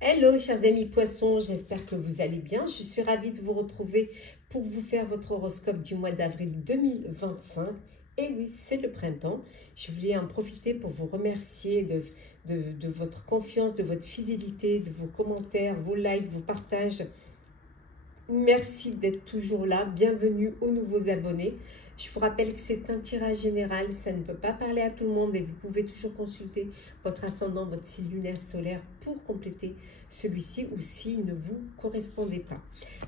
Hello chers amis poissons, j'espère que vous allez bien. Je suis ravie de vous retrouver pour vous faire votre horoscope du mois d'avril 2025. Et oui, c'est le printemps. Je voulais en profiter pour vous remercier de votre confiance, de votre fidélité, de vos commentaires, vos likes, vos partages. Merci d'être toujours là. Bienvenue aux nouveaux abonnés. Je vous rappelle que c'est un tirage général. Ça ne peut pas parler à tout le monde et vous pouvez toujours consulter votre ascendant, votre signe lunaire solaire pour compléter celui-ci ou s'il ne vous correspondait pas.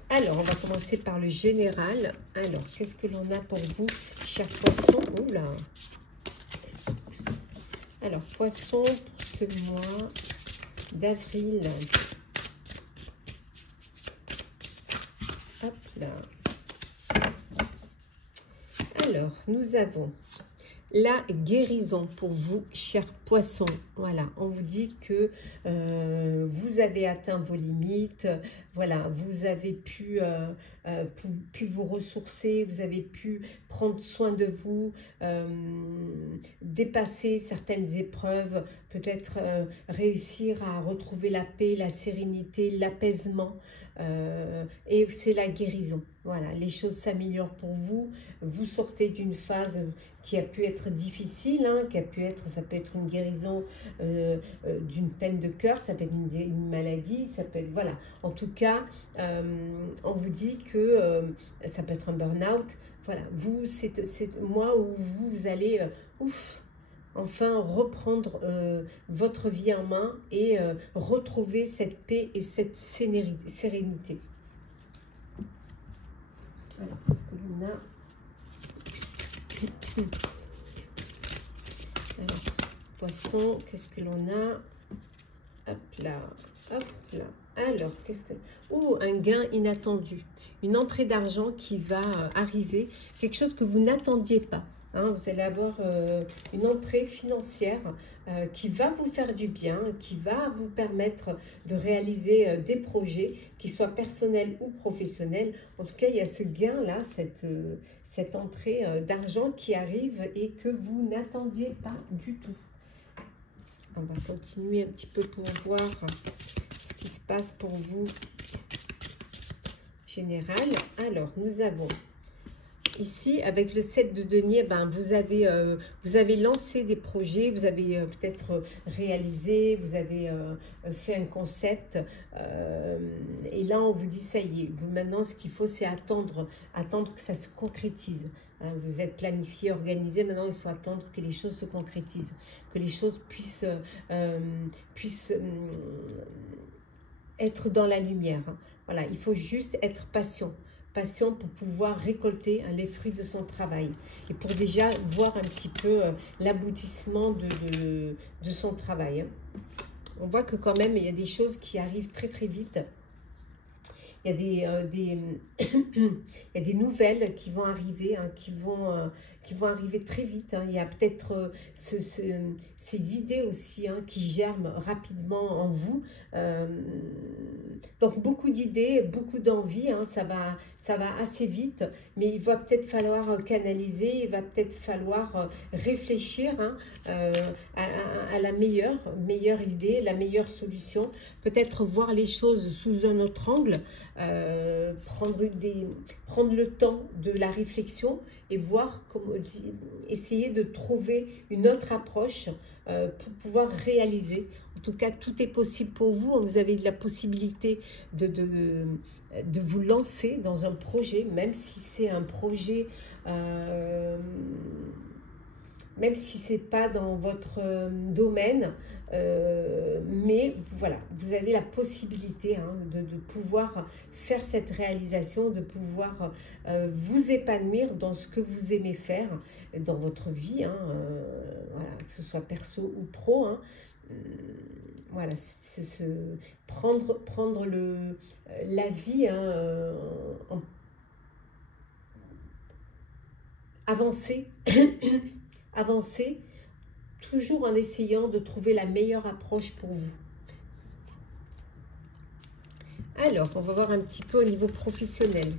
Alors, on va commencer par le général. Alors, qu'est-ce que l'on a pour vous, chers poissons? Oula. Alors, poissons pour ce mois d'avril. Hop là. Alors, nous avons la guérison pour vous, chers poissons. Voilà, on vous dit que vous avez atteint vos limites. Voilà, vous avez pu vous ressourcer, vous avez pu prendre soin de vous, dépasser certaines épreuves, peut-être réussir à retrouver la paix, la sérénité, l'apaisement. Et c'est la guérison. Voilà, les choses s'améliorent pour vous. Vous sortez d'une phase qui a pu être difficile, hein, ça peut être une guérison d'une peine de cœur, ça peut être une maladie, ça peut être, voilà. En tout cas, on vous dit que ça peut être un burn-out. Voilà, vous, c'est moi où vous allez, enfin reprendre votre vie en main et retrouver cette paix et cette sérénité. Alors, qu'est-ce que l'on a? Alors, poisson, qu'est-ce que l'on a? Hop là, hop là. Alors, qu'est-ce que... Oh, un gain inattendu. Une entrée d'argent qui va arriver. Quelque chose que vous n'attendiez pas. Hein, vous allez avoir une entrée financière qui va vous faire du bien, qui va vous permettre de réaliser des projets, qu'ils soient personnels ou professionnels. En tout cas, il y a ce gain-là, cette entrée d'argent qui arrive et que vous n'attendiez pas du tout. On va continuer un petit peu pour voir ce qui se passe pour vous, général. Alors, nous avons ici, avec le 7 de denier, ben, vous avez lancé des projets, vous avez peut-être réalisé, vous avez fait un concept. Et là, on vous dit, ça y est, maintenant, ce qu'il faut, c'est attendre que ça se concrétise. Hein, vous êtes planifié, organisé, maintenant, il faut attendre que les choses se concrétisent, que les choses puissent être dans la lumière. Hein. Voilà, il faut juste être patient pour pouvoir récolter les fruits de son travail et pour déjà voir un petit peu l'aboutissement de son travail. Hein. On voit que quand même, il y a des choses qui arrivent très très vite. Il y a il y a des nouvelles qui vont arriver, hein, qui vont arriver très vite. Hein. Il y a peut-être ces idées aussi, hein, qui germent rapidement en vous. Donc beaucoup d'idées, beaucoup d'envie, hein, ça va assez vite, mais il va peut-être falloir canaliser, il va peut-être falloir réfléchir, hein, à la meilleure idée, la meilleure solution, peut-être voir les choses sous un autre angle, prendre le temps de la réflexion et voir comment essayer de trouver une autre approche pour pouvoir réaliser. En tout cas, tout est possible pour vous. Vous avez de la possibilité de vous lancer dans un projet, même si c'est un projet, même si ce n'est pas dans votre domaine, mais voilà, vous avez la possibilité, hein, de pouvoir faire cette réalisation, de pouvoir vous épanouir dans ce que vous aimez faire dans votre vie, hein, voilà, que ce soit perso ou pro, hein. Voilà, prendre la vie, hein, avancer, avancer, toujours en essayant de trouver la meilleure approche pour vous. Alors, on va voir un petit peu au niveau professionnel.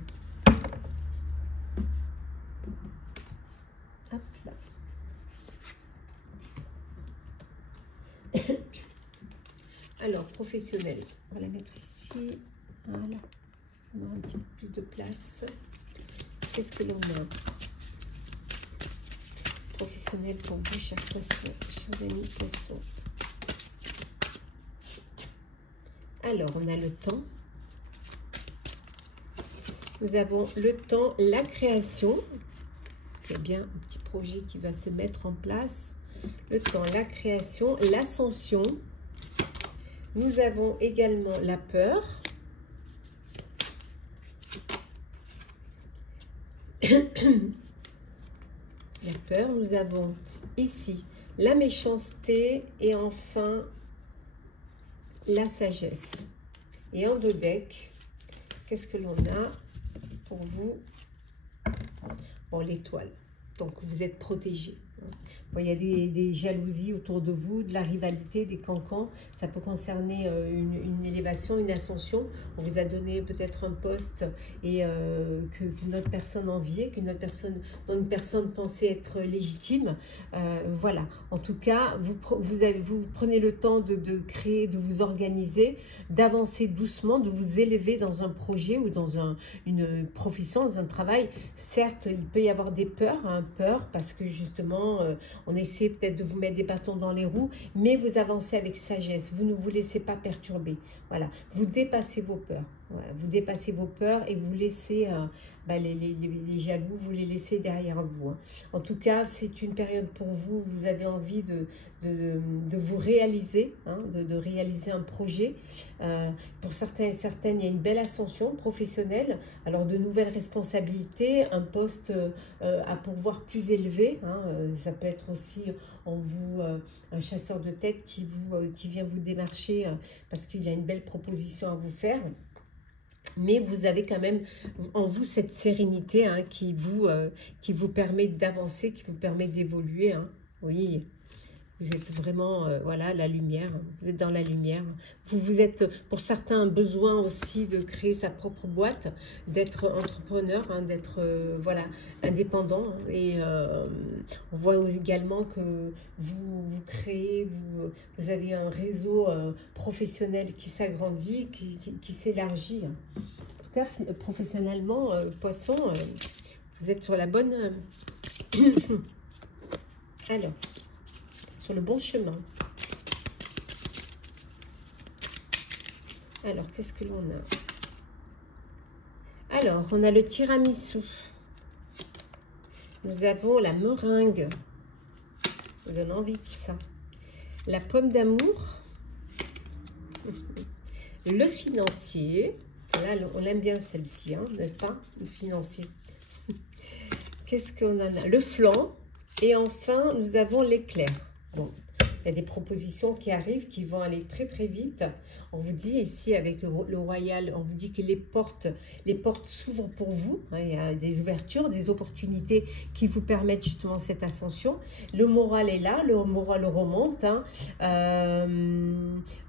Hop là. Alors, professionnel. On va la mettre ici. Voilà. On aura un petit peu plus de place. Qu'est-ce que l'on a? Professionnel pour vous, chers poissons, chers amis poissons. Alors, on a le temps. Nous avons le temps, la création. Il y a bien un petit projet qui va se mettre en place. Le temps, la création, l'ascension. Nous avons également la peur. La peur. Nous avons ici la méchanceté et enfin la sagesse. Et en dos deck, qu'est-ce que l'on a pour vous? Bon, l'étoile. Donc, vous êtes protégé. Bon, il y a des jalousies autour de vous, de la rivalité, des cancans. Ça peut concerner une élévation, une ascension. On vous a donné peut-être un poste et qu'une autre personne enviait, dont une personne pensait être légitime. Voilà. En tout cas, vous prenez le temps de créer, de vous organiser, d'avancer doucement, de vous élever dans un projet ou dans une profession, dans un travail. Certes, il peut y avoir des peurs, peur parce que justement, on essaie peut-être de vous mettre des bâtons dans les roues, mais vous avancez avec sagesse. Vous ne vous laissez pas perturber. Voilà, vous dépassez vos peurs. Voilà, vous dépassez vos peurs et vous laissez les jaloux, vous les laissez derrière vous. Hein. En tout cas, c'est une période pour vous. Vous avez envie de vous réaliser, hein, de réaliser un projet. Pour certains et certaines, il y a une belle ascension professionnelle. Alors, de nouvelles responsabilités, un poste à pourvoir plus élevé. Hein, ça peut être aussi en vous un chasseur de tête qui vient vous démarcher parce qu'il y a une belle proposition à vous faire. Mais vous avez quand même en vous cette sérénité hein, qui vous permet d'avancer, qui vous permet d'évoluer. Hein. Oui, vous êtes vraiment, voilà, la lumière. Vous êtes dans la lumière. Vous êtes, pour certains, besoin aussi de créer sa propre boîte, d'être entrepreneur, hein, d'être, voilà, indépendant. Hein. Et on voit également que vous créez, vous avez un réseau professionnel qui s'agrandit, qui s'élargit. En tout cas, professionnellement, poisson, vous êtes sur la bonne... Alors... sur le bon chemin. Alors, qu'est-ce que l'on a? Alors, on a le tiramisu. Nous avons la meringue. Ça donne envie tout ça. La pomme d'amour. Le financier. Là, on l'aime bien celle-ci, hein, n'est-ce pas? Le financier. Qu'est-ce qu'on en a? Le flan. Et enfin, nous avons l'éclair. Bon, il y a des propositions qui arrivent, qui vont aller très très vite. On vous dit ici avec le royal, on vous dit que les portes s'ouvrent pour vous. Hein, il y a des ouvertures, des opportunités qui vous permettent justement cette ascension. Le moral est là, le moral remonte. Hein.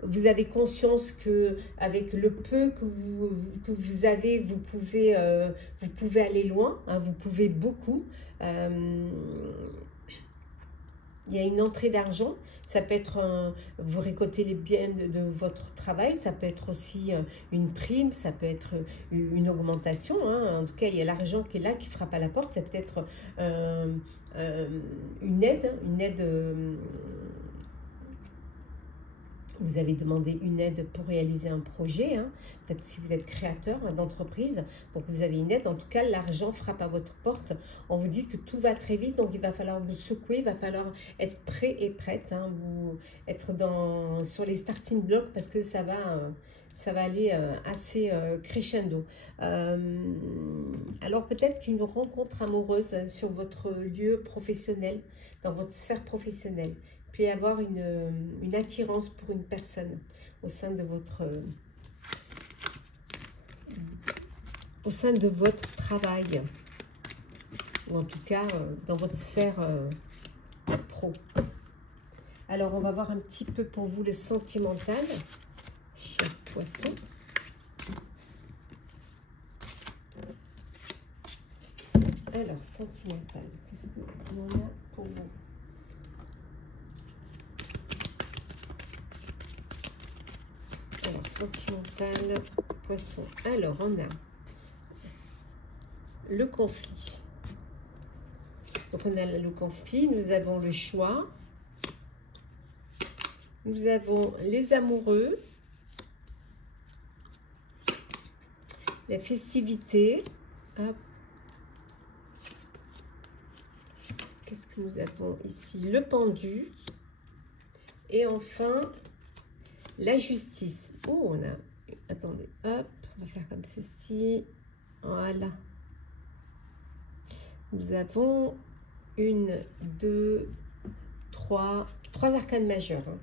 Vous avez conscience que avec le peu que vous avez, vous pouvez aller loin. Hein, vous pouvez beaucoup. Il y a une entrée d'argent, ça peut être, vous récoltez les biens de votre travail, ça peut être aussi une prime, ça peut être une augmentation. Hein. En tout cas, il y a l'argent qui est là, qui frappe à la porte. Ça peut être une aide. Vous avez demandé une aide pour réaliser un projet, hein. Peut-être si vous êtes créateur d'entreprise, donc vous avez une aide. En tout cas, l'argent frappe à votre porte. On vous dit que tout va très vite, donc il va falloir vous secouer, il va falloir être prêt et prête, hein, vous être sur les starting blocks parce que ça va aller assez crescendo. Alors peut-être qu'une rencontre amoureuse sur votre lieu professionnel, dans votre sphère professionnelle, peut y avoir une attirance pour une personne au sein de votre travail, ou en tout cas dans votre sphère pro. Alors on va voir un petit peu pour vous le sentimental, cher poisson. Alors sentimental, qu'est-ce qu'on a pour vous? sentimental, poisson. Alors, on a le conflit. Donc, on a le conflit, nous avons le choix, nous avons les amoureux, la festivité. Hop. Qu'est-ce que nous avons ici? Le pendu. Et enfin, la justice. Oh, on a... Attendez, hop, on va faire comme ceci. Voilà. Nous avons une, deux, trois arcanes majeures. Hein.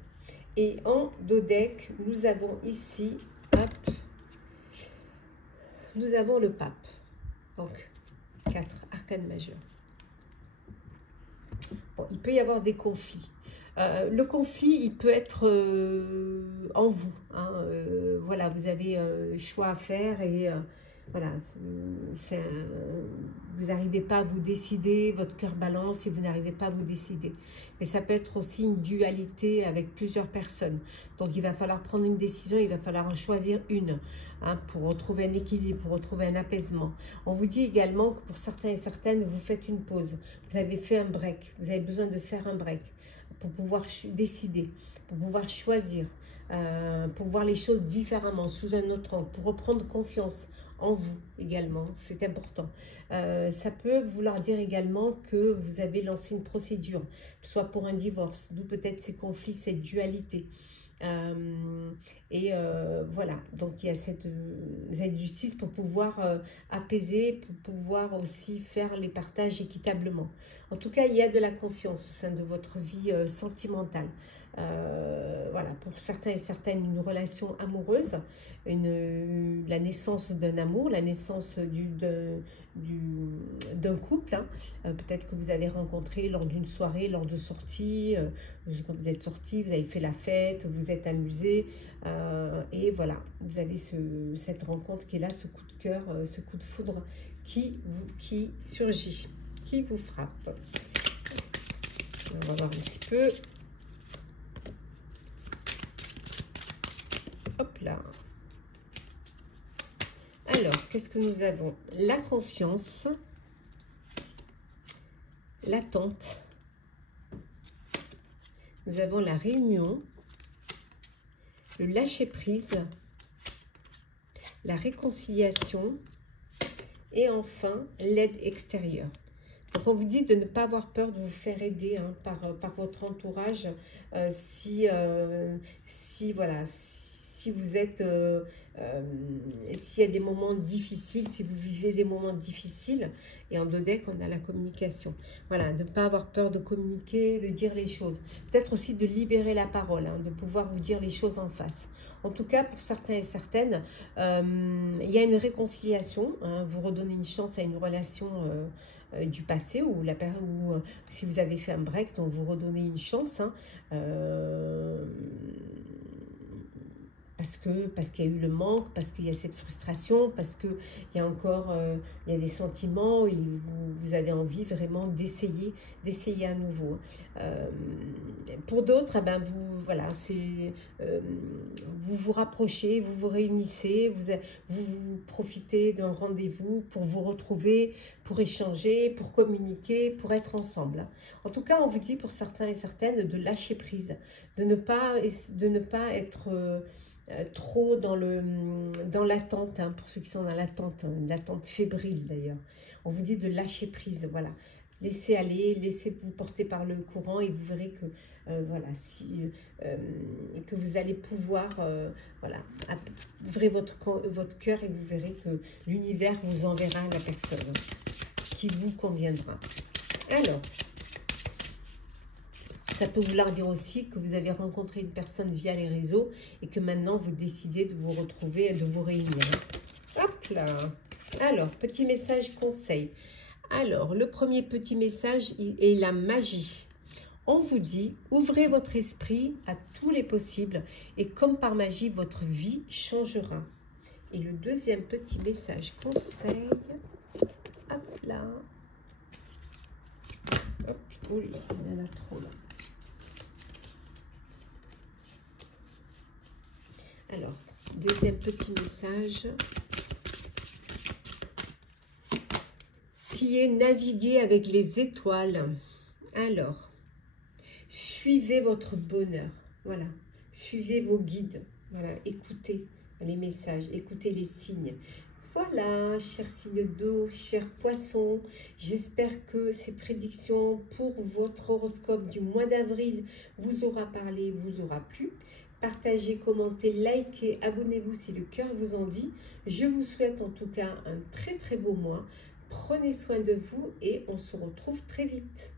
Et en dodeck, nous avons ici, hop, nous avons le pape. Donc, 4 arcanes majeures. Bon, il peut y avoir des conflits. Le conflit, il peut être en vous. Hein, voilà, vous avez choix à faire et voilà, vous n'arrivez pas à vous décider, votre cœur balance et vous n'arrivez pas à vous décider. Mais ça peut être aussi une dualité avec plusieurs personnes. Donc, il va falloir prendre une décision, il va falloir en choisir une hein, pour retrouver un équilibre, pour retrouver un apaisement. On vous dit également que pour certains et certaines, vous faites une pause. Vous avez fait un break, vous avez besoin de faire un break pour pouvoir décider, pour pouvoir choisir, pour voir les choses différemment, sous un autre angle, pour reprendre confiance en vous également, c'est important. Ça peut vouloir dire également que vous avez lancé une procédure, soit pour un divorce, d'où peut-être ces conflits, cette dualité. Voilà, donc il y a cette justice pour pouvoir apaiser, pour pouvoir aussi faire les partages équitablement. En tout cas, il y a de la confiance au sein de votre vie sentimentale. Voilà, pour certains et certaines, une relation amoureuse, la naissance d'un amour, la naissance d'un couple. Hein. Peut-être que vous avez rencontré lors d'une soirée, lors de sorties, quand vous êtes sortis, vous avez fait la fête, vous êtes amusés, et voilà, vous avez cette rencontre qui est là, ce coup de cœur, ce coup de foudre qui surgit, qui vous frappe. On va voir un petit peu. Hop là. Alors, qu'est-ce que nous avons? La confiance, l'attente, nous avons la réunion, le lâcher-prise, la réconciliation et enfin l'aide extérieure. Donc, on vous dit de ne pas avoir peur de vous faire aider hein, par votre entourage si voilà, si vous êtes, s'il y a des moments difficiles, si vous vivez des moments difficiles, et en dodeck, on a la communication. Voilà, de ne pas avoir peur de communiquer, de dire les choses. Peut-être aussi de libérer la parole, hein, de pouvoir vous dire les choses en face. En tout cas, pour certains et certaines, il y a une réconciliation, hein, vous redonnez une chance à une relation du passé ou si vous avez fait un break, donc vous redonnez une chance, hein, parce qu'il y a eu le manque, parce qu'il y a cette frustration, parce qu'il y a encore il y a des sentiments et vous avez envie vraiment d'essayer à nouveau. Pour d'autres, eh ben voilà, vous vous rapprochez, vous vous réunissez, vous profitez d'un rendez-vous pour vous retrouver, pour échanger, pour communiquer, pour être ensemble. En tout cas, on vous dit pour certains et certaines de lâcher prise, de ne pas être trop dans l'attente, hein, pour ceux qui sont dans l'attente, hein, l'attente fébrile d'ailleurs. On vous dit de lâcher prise, voilà. Laissez aller, laissez vous porter par le courant et vous verrez que voilà, que vous allez pouvoir voilà, ouvrez votre cœur et vous verrez que l'univers vous enverra la personne qui vous conviendra. Alors, ça peut vouloir dire aussi que vous avez rencontré une personne via les réseaux et que maintenant vous décidez de vous retrouver et de vous réunir. Hop là. Alors, petit message conseil. Alors, le premier petit message est la magie. On vous dit, ouvrez votre esprit à tous les possibles et comme par magie, votre vie changera. Et le deuxième petit message conseil, hop là. Hop, oula, il y en a trop là. Alors, deuxième petit message qui est naviguer avec les étoiles. Alors, suivez votre bonheur. Voilà, suivez vos guides. Voilà, écoutez les messages, écoutez les signes. Voilà, chers signes d'eau, chers poissons, j'espère que ces prédictions pour votre horoscope du mois d'avril vous aura parlé, vous aura plu. Partagez, commentez, likez, abonnez-vous si le cœur vous en dit. Je vous souhaite en tout cas un très beau mois. Prenez soin de vous et on se retrouve très vite.